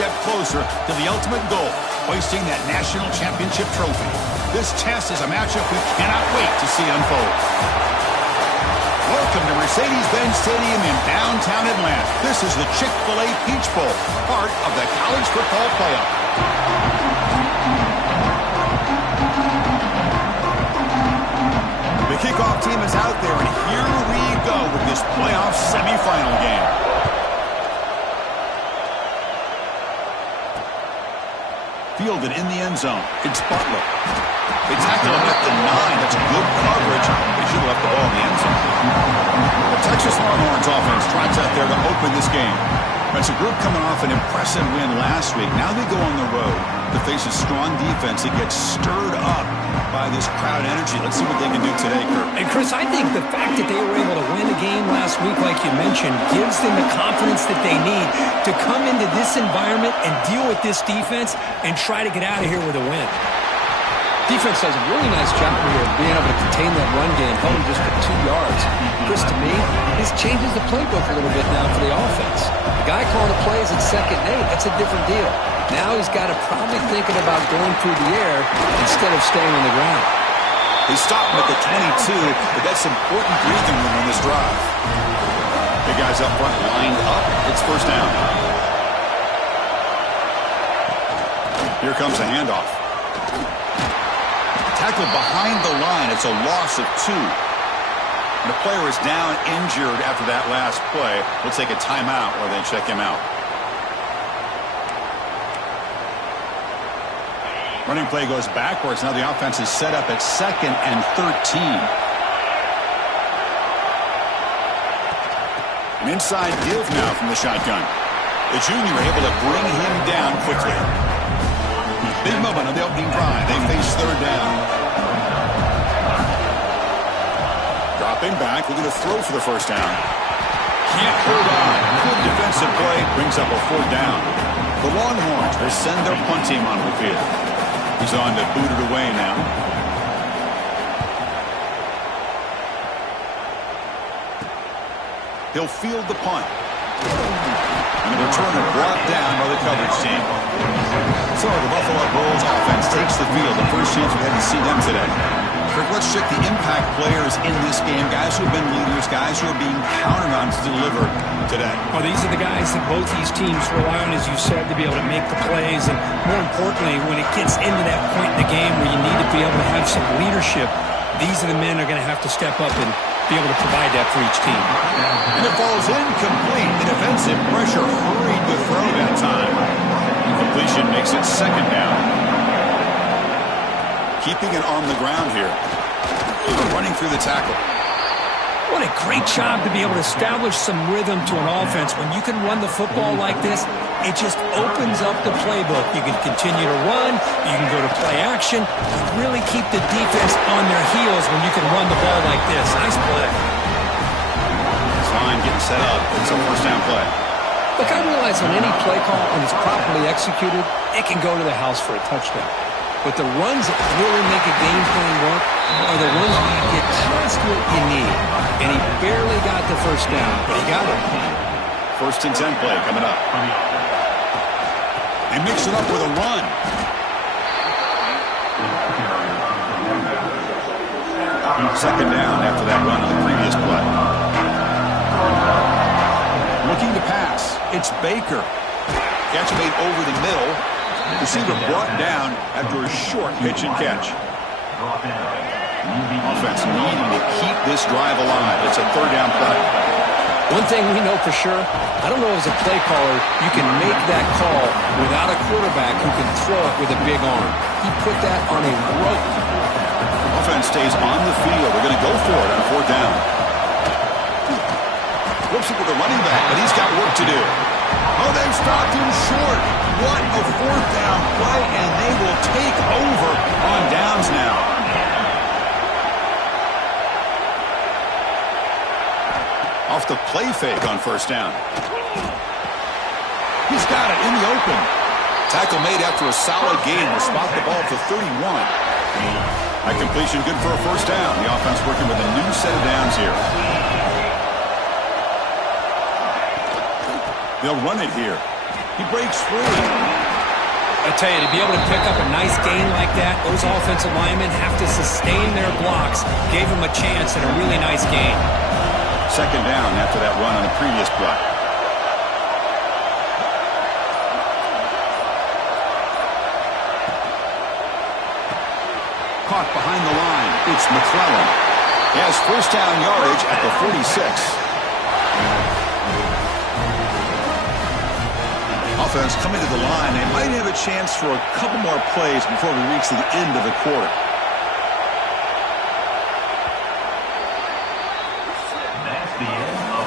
step closer to the ultimate goal, hoisting that national championship trophy. This test is a matchup we cannot wait to see unfold. Welcome to Mercedes-Benz Stadium in downtown Atlanta. This is the Chick-fil-A Peach Bowl, part of the college football playoff. The kickoff team is out there, and here we go with this playoff semifinal game. Fielded in the end zone. It's Butler. They tackle him at the 9. That's good coverage. They should have left the ball in the end zone. The Texas Longhorns offense tries out there to open this game. That's a group coming off an impressive win last week. Now they go on the road to face a strong defense that gets stirred up by this crowd energy. Let's see what they can do today, Kurt. And Chris, I think the fact that they were able to win the game last week, like you mentioned, gives them the confidence that they need to come into this environment and deal with this defense and try to get out of here with a win. Defense does a really nice job here of being able to contain that run game, held him just for 2 yards. Chris, to me, this changes the playbook a little bit now for the offense. The guy calling the plays at 2nd and 8, that's a different deal. Now he's got to probably thinking about going through the air instead of staying on the ground. They stop him at the 22, but that's important breathing room on this drive. Big guys up front lined up. It's first down. Here comes a handoff. Tackled behind the line. It's a loss of 2. And the player is down injured after that last play. We'll take a timeout or they check him out. Running play goes backwards. Now the offense is set up at 2nd and 13. An inside give now from the shotgun. The junior able to bring him down quickly. Big moment on the opening drive. They face 3rd down. Dropping back, looking to throw for the first down. Can't hold on. Good defensive play. Brings up a 4th down. The Longhorns will send their punt team onto the field. He's on to boot it away now. He'll field the punt. And the returner brought down by the coverage team. So the Buffalo Bills offense takes the field. The first chance we had to see them today. Kirk, let's check the impact players in this game. Guys who have been leaders, guys who are being counted on to deliver today. Well, these are the guys that both these teams rely on, as you said, to be able to make the plays. And more importantly, when it gets into that point in the game where you need to be able to have some leadership, these are the men who are going to have to step up and be able to provide that for each team. And it falls incomplete. The defensive pressure hurried the throw that time. Completion makes it 2nd down. Keeping it on the ground here. Running through the tackle. What a great job to be able to establish some rhythm to an offense. When you can run the football like this, it just opens up the playbook. You can continue to run. You can go to play action. Really keep the defense on their heels when you can run the ball like this. Nice play. This line getting set up. It's a first down play. Look, I realize on any play call, when it's properly executed, it can go to the house for a touchdown. But the runs that really make a game plan work are the ones where you get just what you need. And he barely got the first down, but he got it. 1st and 10 play coming up. They mix it up with a run. Second down after that run on the previous play. Looking to pass. It's Baker. Catch made over the middle. Receiver brought down after a short pitch and catch. Offense needing to keep this drive alive. It's a 3rd down play. One thing we know for sure, I don't know as a play caller, you can make that call without a quarterback who can throw it with a big arm. He put that on a rope. Offense stays on the field. They're going to go for it on 4th down. Flips it with the running back, but he's got work to do. Oh, they've stopped him short. What a 4th down play, and they will take over on downs now. Off the play fake on 1st down. He's got it in the open. Tackle made after a solid gain will spot the ball to 31. That completion good for a 1st down. The offense working with a new set of downs here. They'll run it here. He breaks free. I tell you, to be able to pick up a nice gain like that, those offensive linemen have to sustain their blocks. Gave him a chance and a really nice gain. Second down after that run on the previous play. Caught behind the line. It's McClellan. He has first down yardage at the 46. Offense coming to the line. They might have a chance for a couple more plays before we reach the end of the quarter.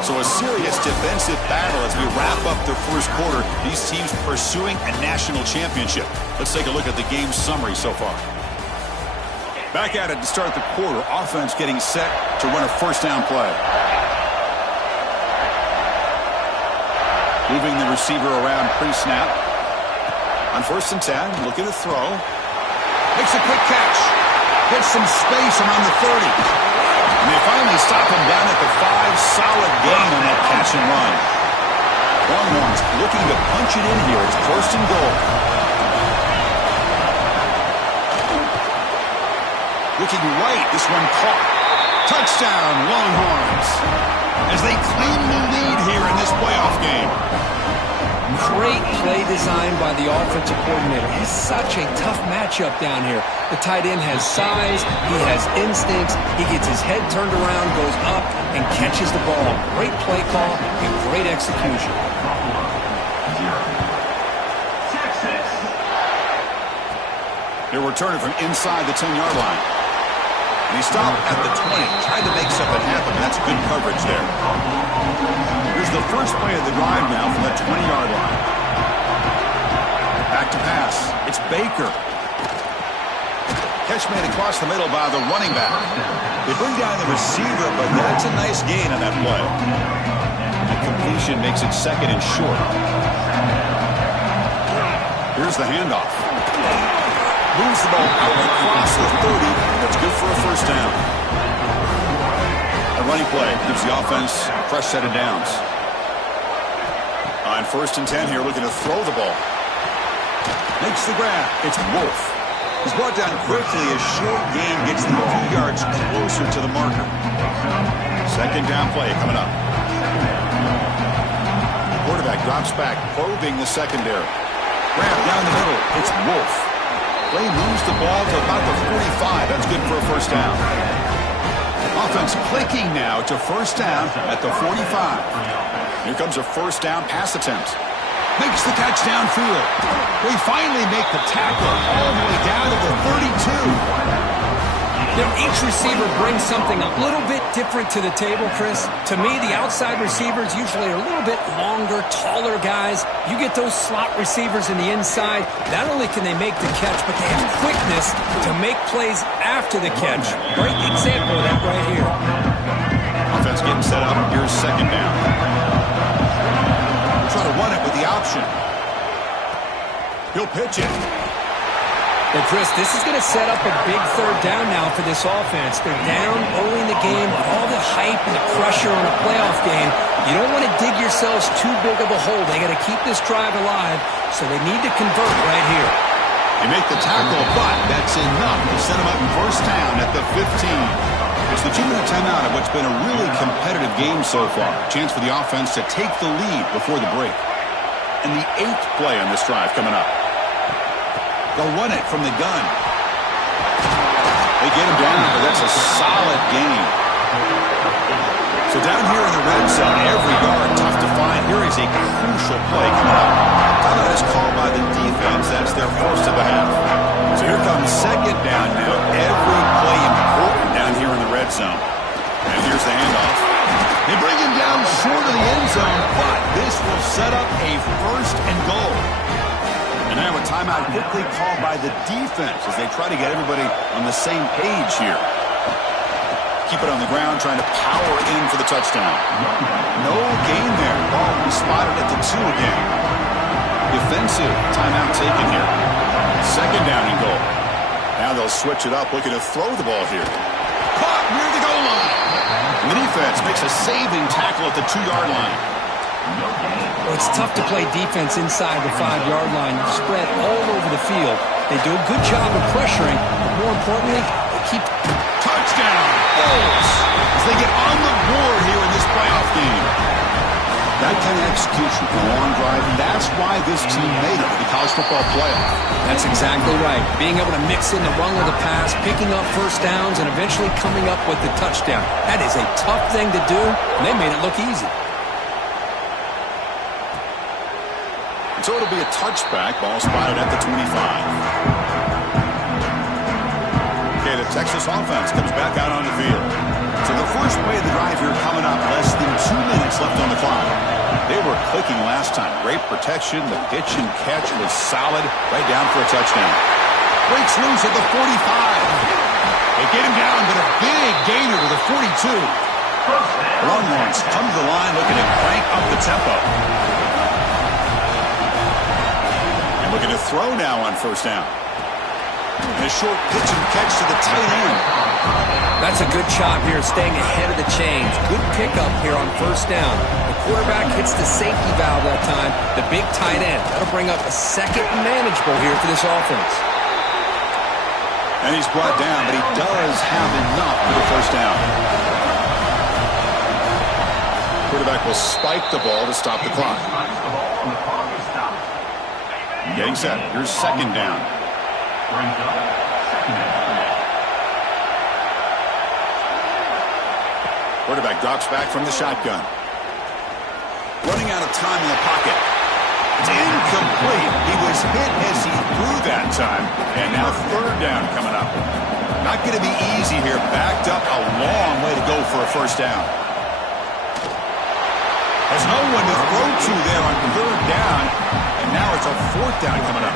So a serious defensive battle as we wrap up the first quarter. These teams pursuing a national championship. Let's take a look at the game summary so far. Back at it to start the quarter. Offense getting set to run a first down play. Moving the receiver around pre-snap. On first and 10, looking to throw. Makes a quick catch. Gets some space around the 30. And they finally stop him down at the 5. Solid gain on that catch and run. Longhorns looking to punch it in here. It's first and goal. Looking right. This one caught. Touchdown, Longhorns. As they claim the lead here in this playoff game. Great play design by the offensive coordinator. He's such a tough matchup down here. The tight end has size, he has instincts, he gets his head turned around, goes up, and catches the ball. Great play call and great execution. They're returning from inside the 10-yard line. And he stopped at the 20, tried to make something happen. That's good coverage there. Here's the first play of the drive now from the 20-yard line. Back to pass. It's Baker. Catch made across the middle by the running back. They bring down the receiver, but that's a nice gain on that play. The completion makes it second and short. Here's the handoff. Moves the ball out across the 30. That's good for a first down. A running play gives the offense a fresh set of downs. On first and 10 here, looking to throw the ball. Makes the grab. It's Wolf. He's brought down quickly. A short gain gets them a few yards closer to the marker. Second down play coming up. Quarterback drops back, probing the secondary. Grab down the middle. It's Wolf. Play moves the ball to about the 45. That's good for a first down. Offense clicking now to first down at the 45. Here comes a first down pass attempt. Makes the catch downfield. They finally make the tackle all the way down to the 32. You know, each receiver brings something a little bit different to the table, Chris. To me, the outside receivers usually are a little bit longer, taller guys. You get those slot receivers in the inside, not only can they make the catch, but they have quickness to make plays after the catch. Great example of that right here. Offense getting set up. Here's second down. Try to run it with the option. He'll pitch it. Well, Chris, this is going to set up a big third down now for this offense. They're down early in the game with all the hype and the pressure on a playoff game. You don't want to dig yourselves too big of a hole. They got to keep this drive alive, so they need to convert right here. They make the tackle, but that's enough to set them up first down at the 15. It's the 2-minute timeout of what's been a really competitive game so far. Chance for the offense to take the lead before the break. And the 8th play on this drive coming up. They'll run it from the gun. They get him down, but that's a solid gain. So down here in the red zone, every yard tough to find. Here is a crucial play coming up. Timeout is called by the defense. That's their first of the half. So here comes second down now. Every play important down here in the red zone. And here's the handoff. They bring him down short of the end zone, but this will set up a first and goal. And now a timeout quickly called by the defense as they try to get everybody on the same page here. Keep it on the ground, trying to power in for the touchdown. No gain there. Ball spotted at the 2 again. Defensive timeout taken here. Second down and goal. Now they'll switch it up, looking to throw the ball here. Caught near the goal line. And the defense makes a saving tackle at the 2-yard line. Well, it's tough to play defense inside the 5-yard line. You spread all over the field. They do a good job of pressuring, but more importantly, they keep... Touchdown! Bulls! As they get on the board here in this playoff game. That kind of execution for a long drive, and that's why this team made it to the college football playoff. That's exactly right. Being able to mix in the run with the pass, picking up first downs, and eventually coming up with the touchdown. That is a tough thing to do, and they made it look easy. So it'll be a touchback. Ball spotted at the 25. Okay, the Texas offense comes back out on the field. So the first play of the drive here coming up. Less than 2 minutes left on the clock. They were clicking last time. Great protection. The pitch and catch was solid. Right down for a touchdown. Breaks loose at the 45. They get him down, but a big gainer to the 42. Longhorns come to the line looking to crank up the tempo. Looking to throw now on first down. A short pitch and catch to the tight end. That's a good job here, staying ahead of the chains. Good pickup here on first down. The quarterback hits the safety valve that time. The big tight end. That'll bring up a second manageable here for this offense. And he's brought down, but he does have enough for the first down. Quarterback will spike the ball to stop the clock. Getting set. Here's second down. Quarterback drops back from the shotgun. Running out of time in the pocket. It's incomplete. He was hit as he threw that time. And now third down coming up. Not going to be easy here. Backed up a long way to go for a first down. There's no one to throw to there on third down. And now it's a fourth down coming up.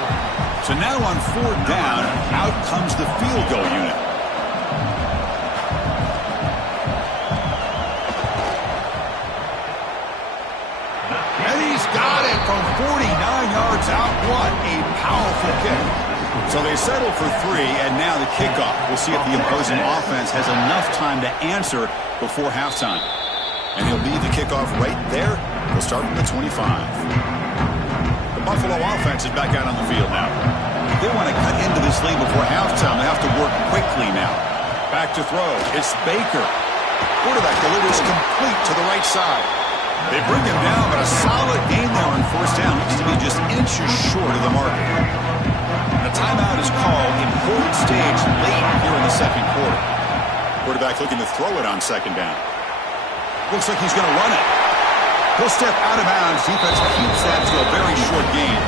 So now on fourth down, out comes the field goal unit. And he's got it from 49 yards out. What a powerful kick. So they settle for 3, and now the kickoff. We'll see if the opposing offense has enough time to answer before halftime. And he'll leave the kickoff right there. We'll start from the 25. The Buffalo offense is back out on the field now. If they want to cut into this lead before halftime, they have to work quickly now. Back to throw. It's Baker. Quarterback delivers complete to the right side. They bring him down, but a solid gain there on first down. Needs to be just inches short of the mark. And a timeout is called. Important stage late here in the second quarter. Quarterback looking to throw it on second down. Looks like he's going to run it. He'll step out of bounds. Defense keeps that to a very short gain.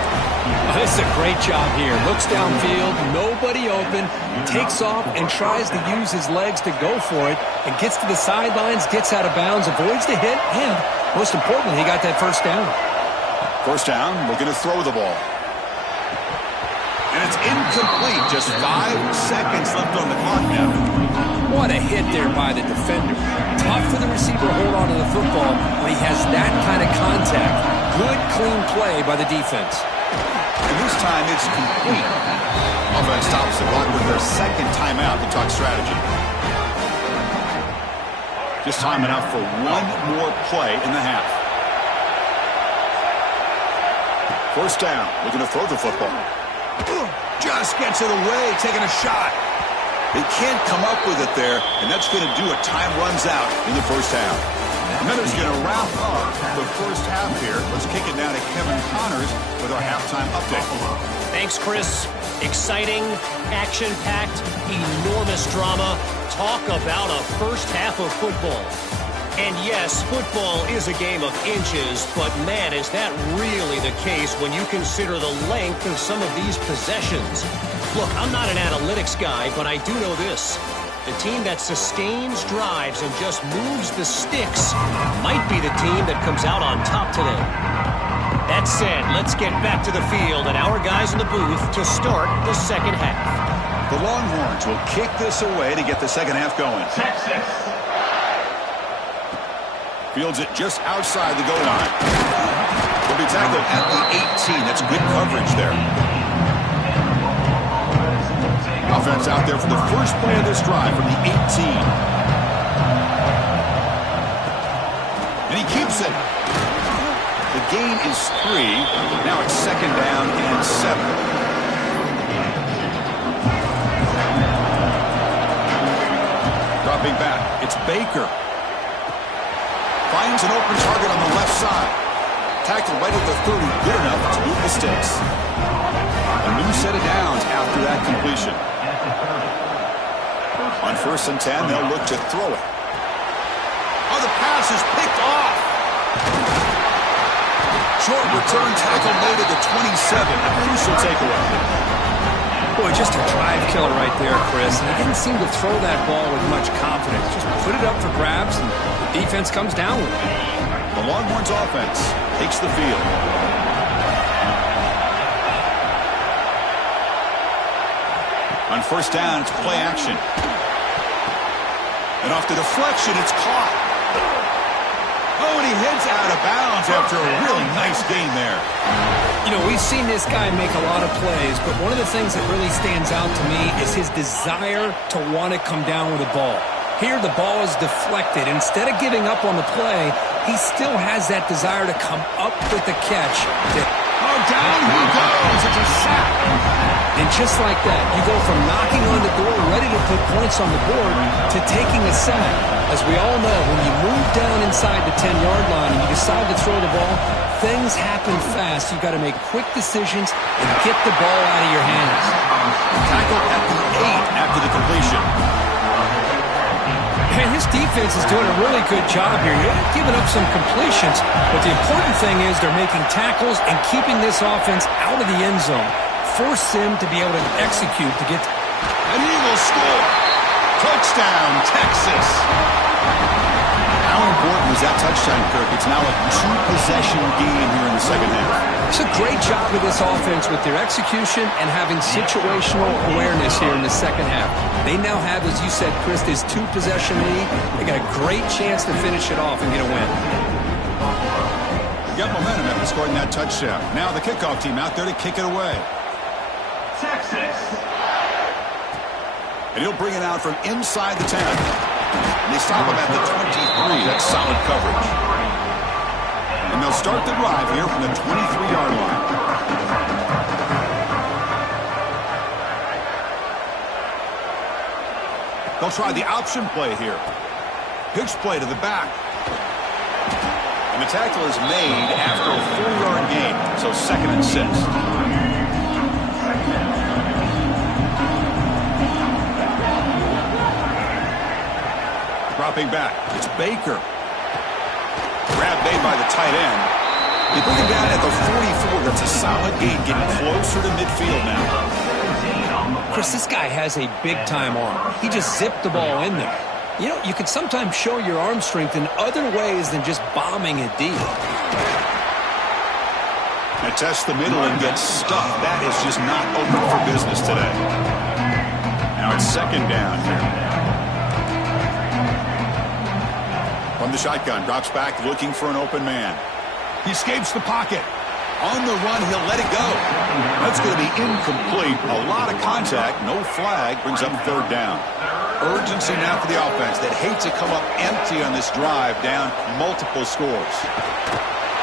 Oh, this is a great job here. Looks downfield, nobody open, takes off and tries to use his legs to go for it, and gets to the sidelines, gets out of bounds, avoids the hit, and most importantly, he got that first down. First down, looking to throw the ball. And it's incomplete. Just 5 seconds left on the clock now. What a hit there by the defender. Tough for the receiver to hold on to the football when he has that kind of contact. Good, clean play by the defense. And this time it's complete. Offense stops the clock with their second timeout to talk strategy. Just time enough for one more play in the half. First down, looking to throw the football. Just gets it away, taking a shot. They can't come up with it there, and that's going to do it. Time runs out in the first half. And then it's going to wrap up the first half here. Let's kick it down to Kevin Connors with our halftime update. Thanks, Chris. Exciting, action-packed, enormous drama. Talk about a first half of football. And yes, football is a game of inches, but man, is that really the case when you consider the length of some of these possessions. Look, I'm not an analytics guy, but I do know this. The team that sustains drives and just moves the sticks might be the team that comes out on top today. That said, let's get back to the field and our guys in the booth to start the second half. The Longhorns will kick this away to get the second half going. Texas. Fields it just outside the goal line. Will be tackled at the 18. That's good coverage there. Offense out there for the first play of this drive from the 18. And he keeps it. gain is 3. Now it's 2nd down and 7. Dropping back, it's Baker. Finds an open target on the left side. Tackled right at the 30, good enough to move the sticks. A new set of downs after that completion. On 1st and 10, they'll look to throw it. Oh, the pass is picked off. Short return tackle made at the 27, a crucial takeaway. Boy, just a drive killer right there, Chris. And he didn't seem to throw that ball with much confidence. Just put it up for grabs, and the defense comes down with it. The Longhorns offense takes the field. On 1st down, it's play action. And off the deflection, it's caught. Oh, and he heads out of bounds after a really nice game there. You know, we've seen this guy make a lot of plays, but one of the things that really stands out to me is his desire to want to come down with the ball. Here, the ball is deflected. Instead of giving up on the play, he still has that desire to come up with the catch. Oh, down he goes. It's a sack. And just like that, you go from knocking on the door, ready to put points on the board, to taking a sack. As we all know, when you move down inside the 10-yard line and you decide to throw the ball, things happen fast. You've got to make quick decisions and get the ball out of your hands. Tackle at the 8 after the completion. And his defense is doing a really good job here. They're giving up some completions, but the important thing is they're making tackles and keeping this offense out of the end zone. Force him to be able to execute to get... And he will score. Touchdown, Texas. How important was that touchdown, Kirk? It's now a 2-possession game here in the 2nd half. It's a great job of this offense with their execution and having situational awareness here in the 2nd half. They now have, as you said, Chris, this 2-possession lead. They got a great chance to finish it off and get a win. Got momentum after scoring that touchdown. Now the kickoff team out there to kick it away. Texas. And he'll bring it out from inside the 10. And they stop him at the 23. That's solid coverage. And they'll start the drive here from the 23-yard line. They'll try the option play here. Pitch play to the back. And the tackle is made after a 4-yard gain. So 2nd and 6. Dropping back, it's Baker. Grab made by the tight end. They bring him down at the 44. That's a solid gain, getting closer to midfield now. Chris, this guy has a big-time arm. He just zipped the ball in there. You know, you can sometimes show your arm strength in other ways than just bombing it deep. And test the middle and get stuffed. That is just not open for business today. Now it's 2nd down here. From the shotgun, drops back looking for an open man. He escapes the pocket. On the run, he'll let it go. That's going to be incomplete. A lot of contact, no flag, brings up 3rd down. Urgency now for the offense that hates to come up empty on this drive, down multiple scores.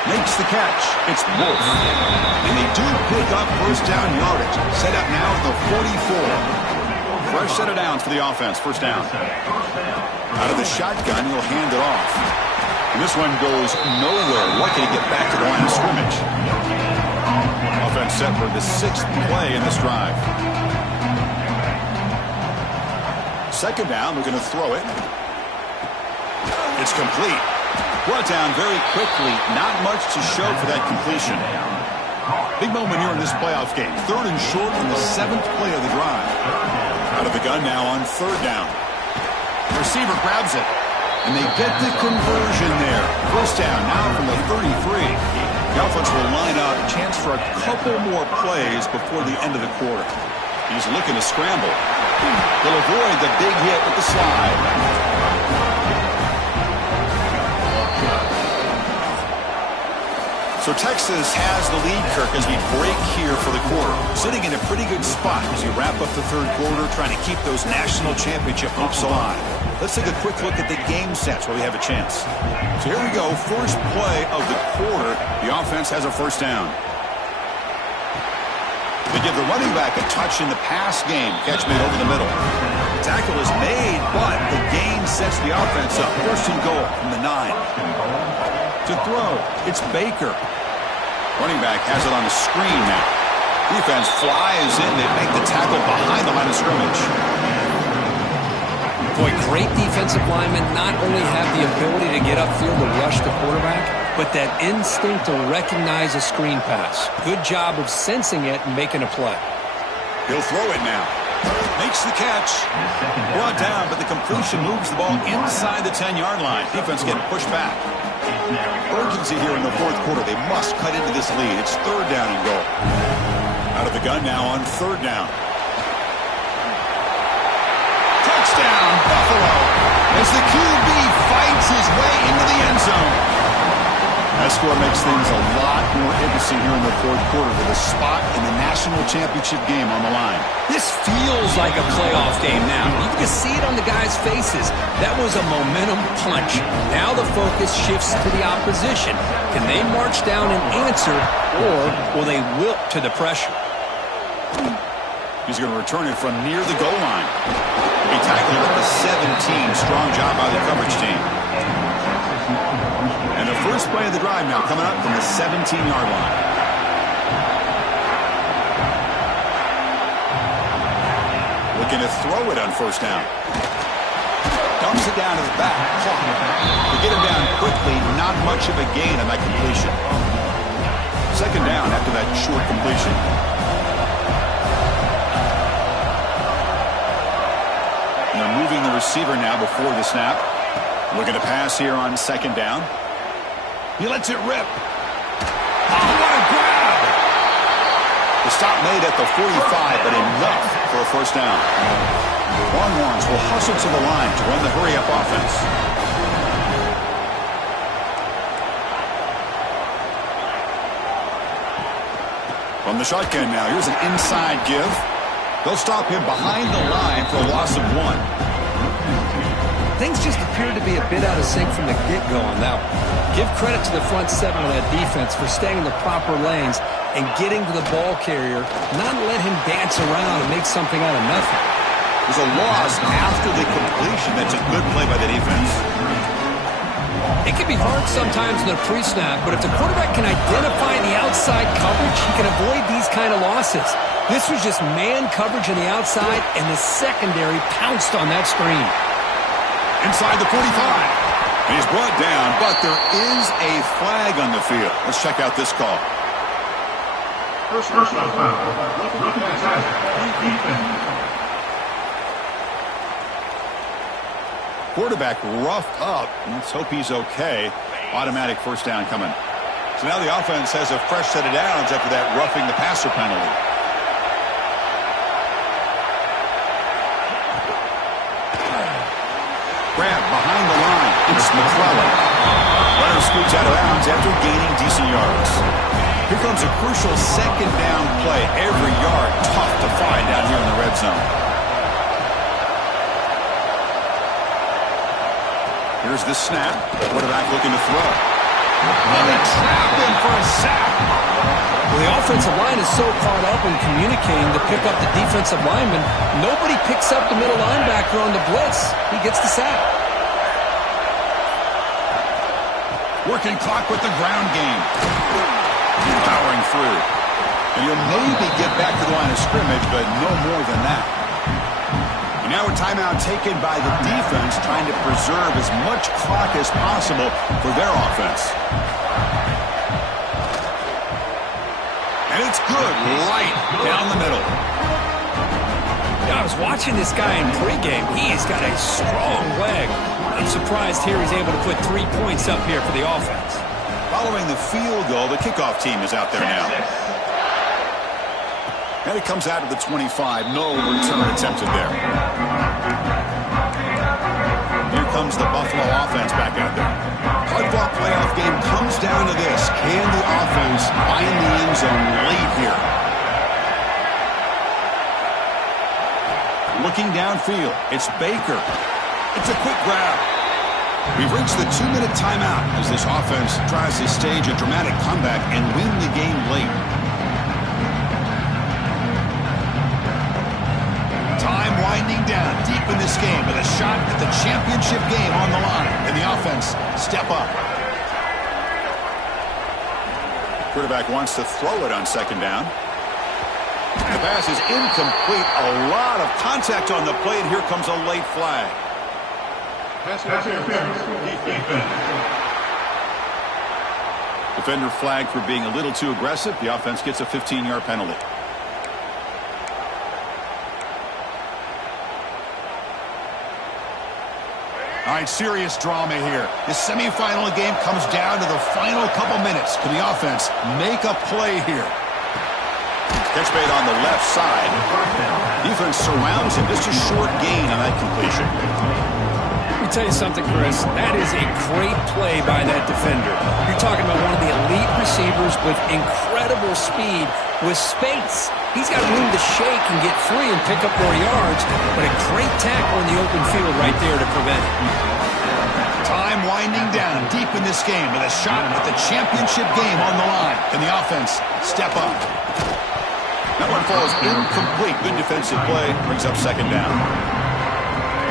Makes the catch. It's Wolf. And they do pick up 1st down yardage. Set up now at the 44. Fresh set of downs for the offense. 1st down. Out of the shotgun, he'll hand it off. And this one goes nowhere. What can he get back to the line of scrimmage? Offense set for the 6th play in this drive. 2nd down, we're going to throw it. It's complete. Brought down very quickly. Not much to show for that completion. Big moment here in this playoff game. 3rd and short on the 7th play of the drive. Out of the gun now on 3rd down. Receiver grabs it. And they get the conversion there. 1st down now from the 33. The offense will line up. Chance for a couple more plays before the end of the quarter. He's looking to scramble. He'll avoid the big hit with the slide. So Texas has the lead, Kirk, as we break here for the quarter. Sitting in a pretty good spot as you wrap up the third quarter, trying to keep those national championship hopes alive. Let's take a quick look at the game sets where we have a chance. So here we go. First play of the quarter. The offense has a first down. They give the running back a touch in the pass game. Catch made over the middle. The tackle is made, but the gain sets the offense up. First and goal from the 9. To throw, it's Baker. Running back has it on the screen now. Defense flies in. They make the tackle behind the line of scrimmage. Boy, great defensive linemen not only have the ability to get upfield and rush the quarterback, but that instinct to recognize a screen pass. Good job of sensing it and making a play. He'll throw it now. Makes the catch. Brought down, but the completion moves the ball inside the 10-yard line. Defense getting pushed back. Urgency here in the fourth quarter. They must cut into this lead. It's third down and goal. Out of the gun now on third down. Touchdown, Buffalo, as the QB fights his way into the end zone. That score makes things a lot more interesting here in the fourth quarter with a spot in the national championship game on the line. This feels like a playoff game now. You can see it on the guys' faces. That was a momentum punch. Now the focus shifts to the opposition. Can they march down and answer, or will they wilt to the pressure? He's going to return it from near the goal line. He tackled at the 17. Strong job by the coverage team. And the first play of the drive now coming up from the 17-yard line. Looking to throw it on first down. Dumps it down to the back. To get him down quickly, not much of a gain on that completion. Second down after that short completion. And they're moving the receiver now before the snap. Looking to pass here on second down. He lets it rip. Oh, what a grab! The stop made at the 45, but enough for a first down. Longhorns will hustle to the line to run the hurry-up offense. From the shotgun now, here's an inside give. They'll stop him behind the line for a loss of 1. Things just appeared to be a bit out of sync from the get-go on that one. Give credit to the front seven of that defense for staying in the proper lanes and getting to the ball carrier, not let him dance around and make something out of nothing. There's a loss after the completion. That's a good play by the defense. It can be hard sometimes in the pre-snap, but if the quarterback can identify the outside coverage, he can avoid these kind of losses. This was just man coverage on the outside, and the secondary pounced on that screen. Inside the 45. He's brought down, but there is a flag on the field. Let's check out this call. Personal foul. Rookie attack. Defense. Quarterback roughed up. Let's hope he's okay. Automatic first down coming. So now the offense has a fresh set of downs after that roughing the passer penalty. Grab behind the line. It's McClellan. Runner scoots out of bounds after gaining decent yards. Here comes a crucial second down play. Every yard tough to find down here in the red zone. Here's the snap. Quarterback looking to throw. And they trap him for a sack. Well, the offensive line is so caught up in communicating to pick up the defensive lineman, nobody picks up the middle linebacker on the blitz. He gets the sack. Working clock with the ground game. Powering through. And he'll maybe get back to the line of scrimmage, but no more than that. And now a timeout taken by the defense, trying to preserve as much clock as possible for their offense. And it's good, right down the middle. Yeah, I was watching this guy in pregame. He's got a strong leg. I'm surprised here he's able to put 3 points up here for the offense. Following the field goal, the kickoff team is out there now. And it comes out of the 25. No return attempted there. Here comes the Buffalo offense back out there. Hard-fought playoff game comes down to this. Can the offense find the end zone late here? Looking downfield, it's Baker. It's a quick grab. We've reached the 2-minute timeout as this offense tries to stage a dramatic comeback and win the game late. Time winding down deep in this game with a shot at the championship game on the line. And the offense step up. Quarterback wants to throw it on second down. The pass is incomplete. A lot of contact on the play, and here comes a late flag. Defender flagged for being a little too aggressive. The offense gets a 15-yard penalty. All right, serious drama here. The semifinal game comes down to the final couple minutes. Can the offense make a play here? Catch made on the left side. Defense surrounds him. Just a short gain on that completion. Let me tell you something, Chris. That is a great play by that defender. You're talking about one of the elite receivers with incredible speed, with space. He's got room to shake and get free and pick up more yards, but a great tackle in the open field right there to prevent it. Time winding down deep in this game with a shot at the championship game on the line. Can the offense step up? That one falls incomplete. Good defensive play. Brings up second down.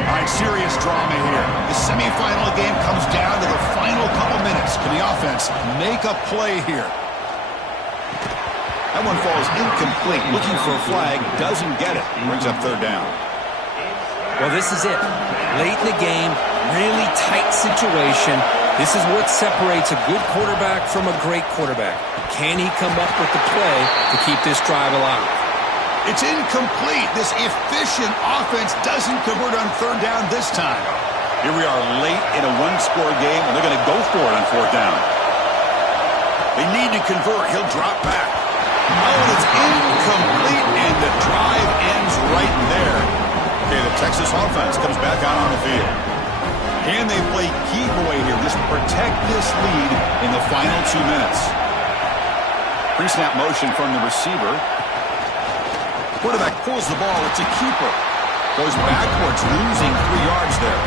All right, serious drama here. The semifinal game comes down to the final couple minutes. Can the offense make a play here? That one falls incomplete. Looking for a flag. Doesn't get it. Brings up third down. Well, this is it. Late in the game, really tight situation. This is what separates a good quarterback from a great quarterback. Can he come up with the play to keep this drive alive? It's incomplete. This efficient offense doesn't convert on third down this time. Here we are late in a one-score game, and they're going to go for it on fourth down. They need to convert. He'll drop back. Oh, it's incomplete, and the drive ends right there. Okay, the Texas offense comes back out on the field. Can they play keep away here? Just protect this lead in the final 2 minutes. Pre-snap motion from the receiver. Quarterback pulls the ball. It's a keeper. Goes backwards, losing 3 yards there.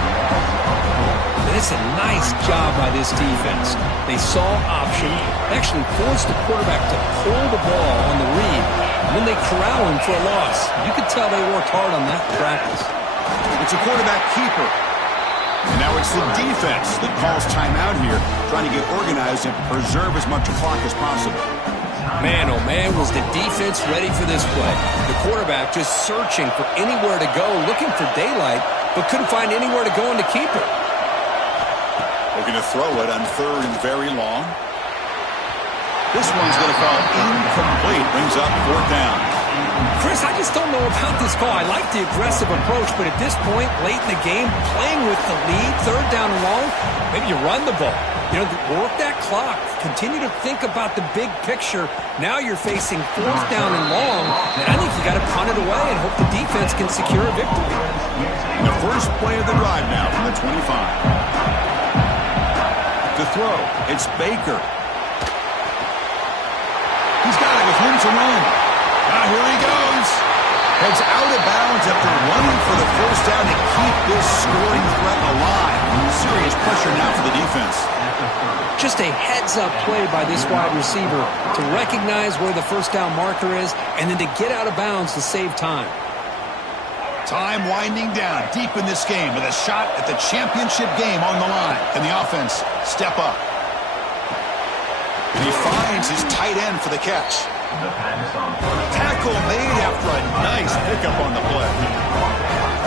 It's a nice job by this defense. They saw option, actually forced the quarterback to pull the ball on the read. And then they corral him for a loss. You could tell they worked hard on that in practice. It's a quarterback keeper. And now it's the defense that calls timeout here, trying to get organized and preserve as much clock as possible. Man, oh man, was the defense ready for this play. The quarterback just searching for anywhere to go, looking for daylight, but couldn't find anywhere to go in to keep it. Looking to throw it on third and very long. This one's going to fall incomplete. Brings up fourth down. Chris, I just don't know about this call. I like the aggressive approach, but at this point, late in the game, playing with the lead, third down and long, maybe you run the ball. You know, work that clock. Continue to think about the big picture. Now you're facing fourth down and long, and I think you got to punt it away and hope the defense can secure a victory. The first play of the drive now from the 25. To throw, it's Baker. He's got it with room to run. Now here he goes. Heads out of bounds after running for the first down to keep this scoring threat alive. Serious pressure now for the defense. Just a heads-up play by this wide receiver to recognize where the first down marker is and then to get out of bounds to save time. Time winding down deep in this game with a shot at the championship game on the line. Can the offense step up? And he finds his tight end for the catch. Tackle made after a nice pickup on the play.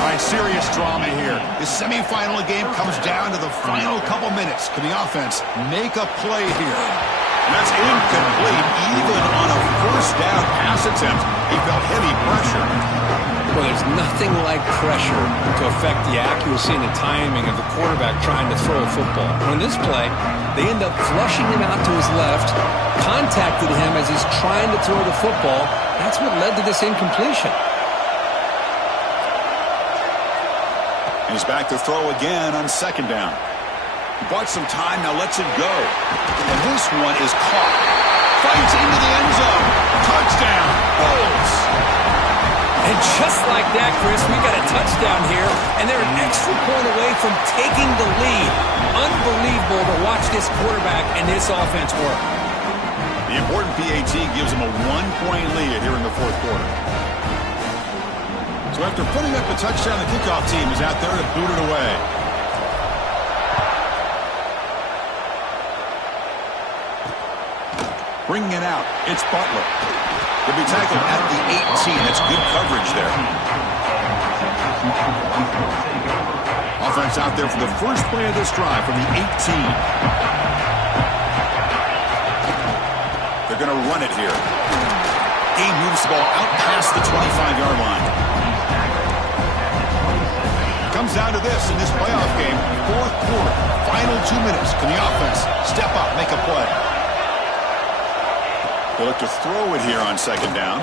All right, serious drama here. The semifinal game comes down to the final couple minutes. Can the offense make a play here? And that's incomplete. Even on a first down pass attempt, he felt heavy pressure. Well, there's nothing like pressure to affect the accuracy and the timing of the quarterback trying to throw a football. On this play, they end up flushing him out to his left, contacted him as he's trying to throw the football. That's what led to this incompletion. He's back to throw again on second down. Bought some time, now lets it go. And this one is caught. Fights into the end zone. Touchdown, Bulls. And just like that, Chris, we got a touchdown here, and they're an extra point away from taking the lead. Unbelievable to watch this quarterback and this offense work. The important PAT gives them a 1-point lead here in the fourth quarter. So after putting up a touchdown, the kickoff team is out there to boot it away. Bringing it out, it's Butler. He'll be tackled at the 18. That's good coverage there. Offense out there for the first play of this drive from the 18. They're going to run it here. Gabe moves the ball out past the 25-yard line. Comes down to this in this playoff game. Fourth quarter, final 2 minutes. Can the offense step up, make a play? They look to throw it here on second down.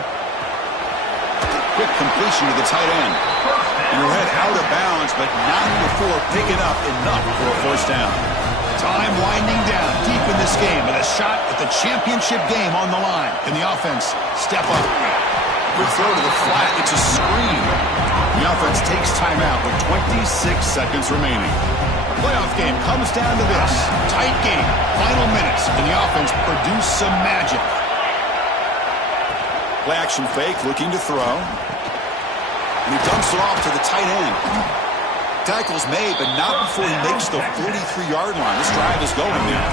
Quick completion to the tight end. And he'll head out of bounds, but not before picking up enough for a first down. Time winding down deep in this game with a shot at the championship game on the line. Can the offense step up? Good throw to the flat. It's a screen. The offense takes timeout with 26 seconds remaining. The playoff game comes down to this. Tight game. Final minutes. Can the offense produce some magic? Play action fake, looking to throw. And he dumps it off to the tight end. Tackle's made, but not before he makes the 43-yard line. This drive is going now.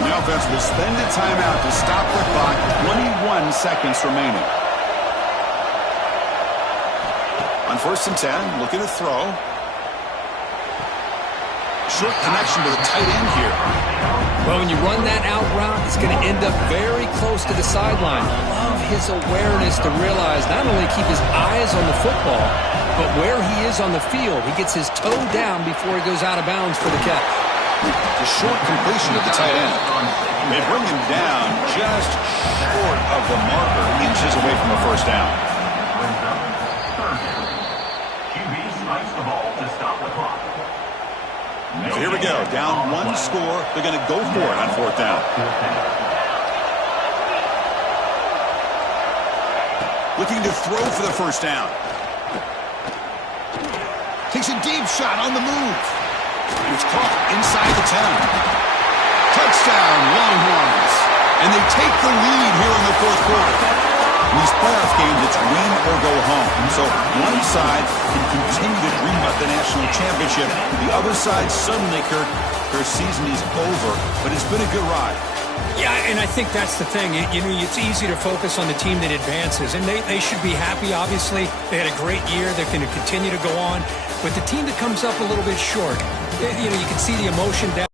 And the offense will spend a timeout to stop the clock. 21 seconds remaining. On 1st and 10, looking to throw. Short connection to the tight end here. Well, when you run that out route, it's going to end up very close to the sideline. I love his awareness to realize not only keep his eyes on the football, but where he is on the field. He gets his toe down before he goes out of bounds for the catch. A short completion to the tight end. They bring him down just short of the marker, inches away from a first down. QB spikes the ball to stop the clock. So here we go. Down 1 score. They're going to go for it on 4th down. Looking to throw for the first down. Takes a deep shot on the move. And it's caught inside the 10. Touchdown, Longhorns. And they take the lead here in the fourth quarter. In these playoff games, it's win or go home. So one side can continue to dream about the national championship. The other side, suddenly, Kirk, their season is over. But it's been a good ride. Yeah, and I think that's the thing. You know, it's easy to focus on the team that advances. And they should be happy, obviously. They had a great year. They're going to continue to go on. But the team that comes up a little bit short, you know, you can see the emotion down.